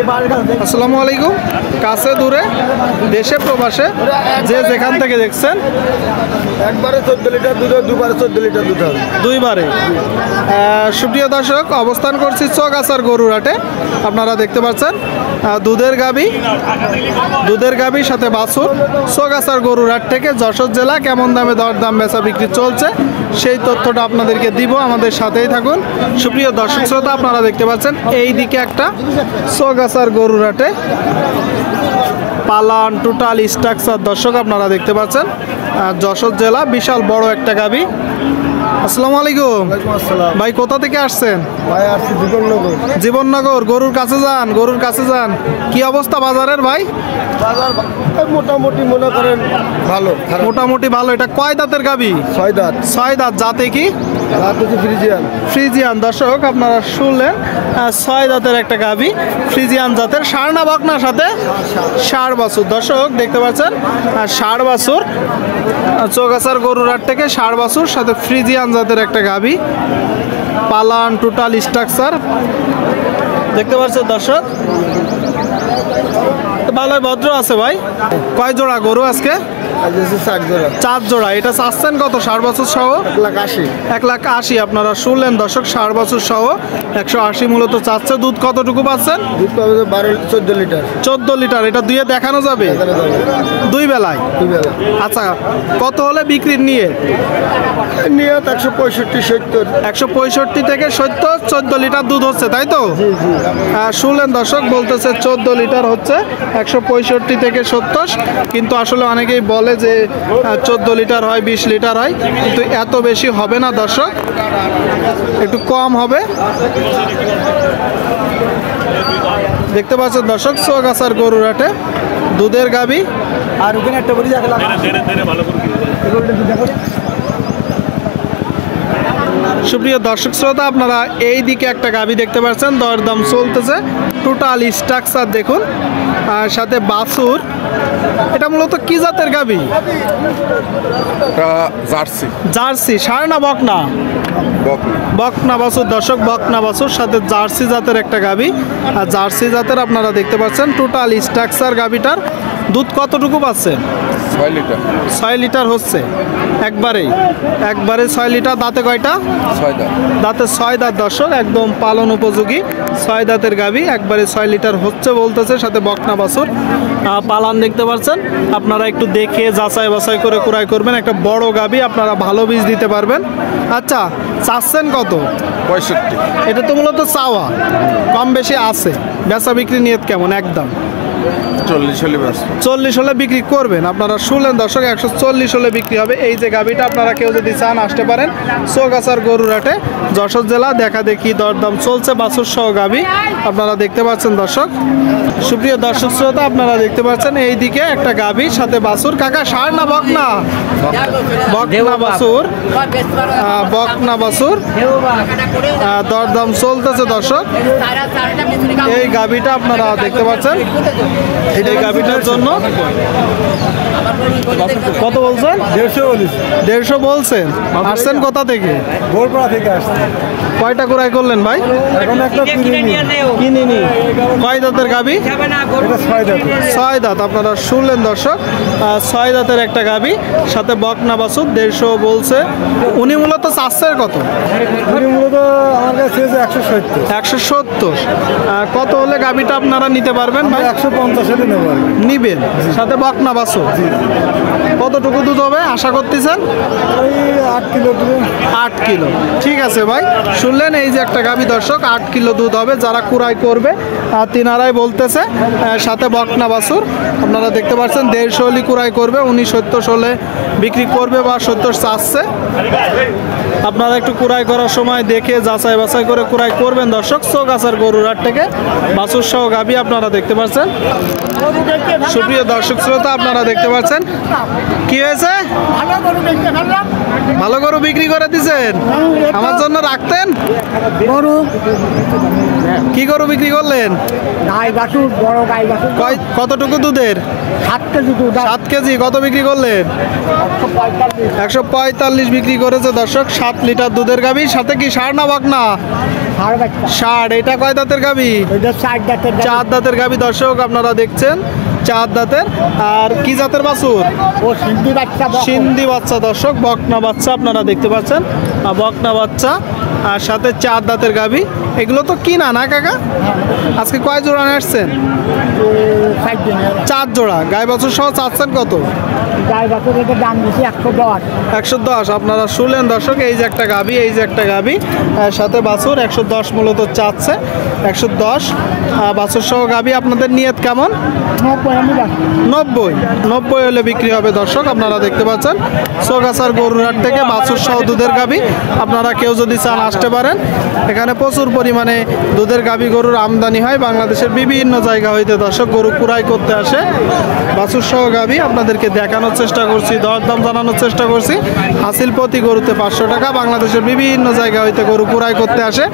আসসালামু আলাইকুম। কাছে দূরে দেশে প্রবাসে যে যেখান থেকে দেখছেন, একবারে 14 লিটার দুধ, দুবারে 14 লিটার দুধ হবে। দুইবারে। সুপ্রিয় দর্শক, অবস্থান করছি চৌগাছার গরুর হাটে। আপনারা দেখতে পাচ্ছেন দুধের গাভী সাথে বাছুর চৌগাছার গরুর হাট থেকে যশোর জেলা। কেমন দামে দরদাম বেচা বিক্রি চলছে সেই তথ্যটা আপনাদেরকে দিব, আমাদের সাথেই থাকুন। সুপ্রিয় দর্শক শ্রোতা, আপনারা দেখতে পাচ্ছেন এই দিকে একটা চৌগাছার গরুর হাটে পালান টোটাল স্ট্রাকচার। দর্শক আপনারা দেখতে পাচ্ছেন যশোর জেলা, বিশাল বড় একটা গাভী। আসসালামু আলাইকুম ভাই, কোথা থেকে আসছেন? ভাই আসছি জীবননগর। জীবননগর। গরুর কাছে যান। কি অবস্থা বাজারের ভাই? বাজার মোটামুটি মনে করেন ভালো, মোটামুটি ভালো। এটা কয় দাঁতের গাভী? 6 দাঁত। 6 দাঁত। জাতে কি? দাঁত হচ্ছে ফ্রিজিয়ান। দর্শক আপনারা শুনলেন, 6 দাঁতের একটা গাভী, ফ্রিজিয়ান জাতের। ষাঁড় না বকনার সাথে? ষাঁড় বাছুর। দর্শক দেখতে পাচ্ছেন ষাঁড় বাছুর, চৌগাছার গরুর হাট থেকে ষাঁড় বাছুর সাথে ফ্রিজিয়ান জাতের একটা গাভী, পালান টোটাল স্ট্রাকচার দেখতে পাচ্ছেন। দর্শক ভালোই ভদ্র আছে ভাই। কয় জোড়া গরু আজকে? 4 জোড়া। এটা চাচ্ছেন কত ষাঁড় বাছুর সহ? 1,80,000। 1,80,000 আপনারা শুনলেন দর্শক, ষাঁড় বাছুর সহ 180 মূলত চাচ্ছে। দুধ কতটুকু পাচ্ছেন? দুধ পাবে 14 লিটার। 14 লিটার। এটা দুয়ে দেখানো যাবে? দুই বেলায়। আচ্ছা, কত হলে বিক্রির নিয়ে? 165-70। 165 থেকে 70, 14 লিটার দুধ হচ্ছে, তাই তো? শুনলেন দর্শক, বলতেছে 14 লিটার হচ্ছে, 165 থেকে 70। কিন্তু আসলে অনেকেই বলে যে 14 লিটার হয়, 20 লিটার হয়, কিন্তু এত বেশি হবে না দর্শক, একটু কম হবে। দেখতে পাচ্ছেন দর্শক, চৌগাছার গরুর হাটে দুধের গাভী। আর ওখানে একটা বলি দেখলাম। সুপ্রিয় দর্শক শ্রোতা, আপনারা এই দিকে একটা গাভী দেখতে পাচ্ছেন, দরদাম চলতেছে। টোটাল স্ট্রাকচার দেখুন, আর সাথে বাছুর। এটা মূলত কি জাতের গাভী? জার্সি। ষাঁড় না বকনা? বকনা বাছুর। দর্শক বকনা বাছুর সাথে জার্সি জাতের একটা গাভী, আর জার্সি জাতের আপনারা দেখতে পাচ্ছেন টোটাল স্ট্রাকচার। গাভীটার দুধ কতটুকু পাচ্ছেন? 6 লিটার। 6 লিটার হচ্ছে একবারে 6 লিটার। দাঁতে কয়টা? 6 দাঁত। দাঁতে 6 দাঁত। দর্শক একদম পালন উপযোগী 6 দাঁতের গাভী, একবারে 6 লিটার হচ্ছে বলতেছে, সাথে বকনা বাছুর। পালান দেখতে পাচ্ছেন, আপনারা একটু দেখে যাচাই বাছাই করে ক্রয় করবেন। একটা বড় গাভী, আপনারা ভালো বীজ দিতে পারবেন। আচ্ছা, চাচ্ছেন কত? 65। এটা তো মূলত চাওয়া, কম বেশি আছে। বেচা বিক্রি নিয়ত কেমন? একদম 40 হলে বিক্রি করবেন। আপনারা শুনলেন দর্শক, 140 হলে বিক্রি হবে। এই যে গাভীটা, আপনারা কেউ যদি চান আসতে পারেন চৌগাছার গরুর হাটে, যশোর জেলা। দেখা দেখি দরদাম চলছে বাছুর সহ গাভী, আপনারা দেখতে পাচ্ছেন দর্শক। সুপ্রিয় দর্শক শ্রোতা, আপনারা দেখতে পাচ্ছেন এই দিকে একটা গাভী সাথে বাছুর। কাকা ষাঁড় না বকনা? বকনা বাছুর। বকনা বাছুর, দরদাম চলতেছে দর্শক। এই গাভীটা আপনারা দেখতে পাচ্ছেন, এই গাভীটার জন্য কত বলছেন? 150 বলছেন। আসছেন কোথা থেকে? গোলপাড়া থেকে আসছে। কয়টা ক্রয় করলেন ভাই? এখন একটা কিনিনি। কয় দাঁতের গাভী? 6 দাঁত। 6 দাঁত। আপনারা শুনলেন দর্শক, 6 দাঁতের একটা গাভী সাথে বকনা বাছুর। 150 বলছে। উনি মূলত চাচ্ছেন কত? মূলত আমার কাছে 170। 170। কত হলে গাভীটা আপনারা নিতে পারবেন ভাই? 150 নিবেন, সাথে বকনা বাছুর। কতটুকু দুধ হবে আশা করতেছেন? 8 কিলো। 8 কিলো। ঠিক আছে ভাই, শুনলেন এই যে একটা গাভী দর্শক, 8 কিলো দুধ হবে। যারা কুড়াই করবে তিনারাই বলতেছে, সাথে বকনা বাছুর। আপনারা দেখতে পাচ্ছেন 150 হলে কুড়াই করবে, উনি 70 হলে বিক্রি করবে বা 70 চাচ্ছে। আপনারা একটু কুড়াই করার সময় দেখে যাচাই বাছাই করে কুড়াই করবেন দর্শক। চৌগাছার গরুর হাট থেকে বাছুর সহ গাভী আপনারা দেখতে পাচ্ছেন। সুপ্রিয় দর্শক শ্রোতা, আপনারা দেখতে পাচ্ছেন কি হয়েছে? ভালো গরু বিক্রি করে দিচ্ছেন, আমার জন্য রাখতেন গরু। কি গরু বিক্রি করলেন? গাই বাছুর, বড় গাই বাছুর। কতটুকু দুধের? 7 কেজি দুধ। 7 কেজি। কত বিক্রি করলেন? 145 বিক্রি করেছে দর্শক। 7 লিটার দুধের গাভী, সাথে কি ষাঁড় না বকনা? ষাট। এটা কয় দাঁতের গাবি? চার দাঁতের গাবি দর্শক আপনারা দেখছেন, চার দাঁতের। আর কি জাতের বাছুর? সিন্ধি বাচ্চা দর্শক, বকনা বাচ্চা আপনারা দেখতে পাচ্ছেন, বকনা বাচ্চা আর সাথে চার দাঁতের গাবি। এগুলো তো কিনা না কাকা? আজকে কয় জোড়া নিয়ে আসছেন? 4 জোড়া। গাই বাছুর সহ চাচ্ছেন কত? 110। আপনারা শুনলেন দর্শক, এই যে একটা গাবি, এই যে একটা গাবি সাথে বাছুর, 110 মূলত চাচ্ছে। 110 বাছুর সহ গাবি। আপনাদের নিয়ত কেমন? 90 হলে বিক্রি হবে দর্শক আপনারা দেখতে পাচ্ছেন। চৌগাছার গরুরহাট থেকে বাছুর সহ দুধের গাবি। আপনারা কেউ যদি চান আসতে পারেন। এখানে প্রচুর পরিমাণে দুধের গাবি গরুর আমদানি হয়, বাংলাদেশের বিভিন্ন জায়গা হইতে দর্শক গরু কুড়াই করতে আসে। বাছুর সহ গাবি আপনাদেরকে দেখানোর চেষ্টা করছি, দরদাম জানানোর চেষ্টা করছি। হাসিল প্রতি গরুতে 500 টাকা। বাংলাদেশের বিভিন্ন জায়গা হইতে গরু কুড়াই করতে আসে।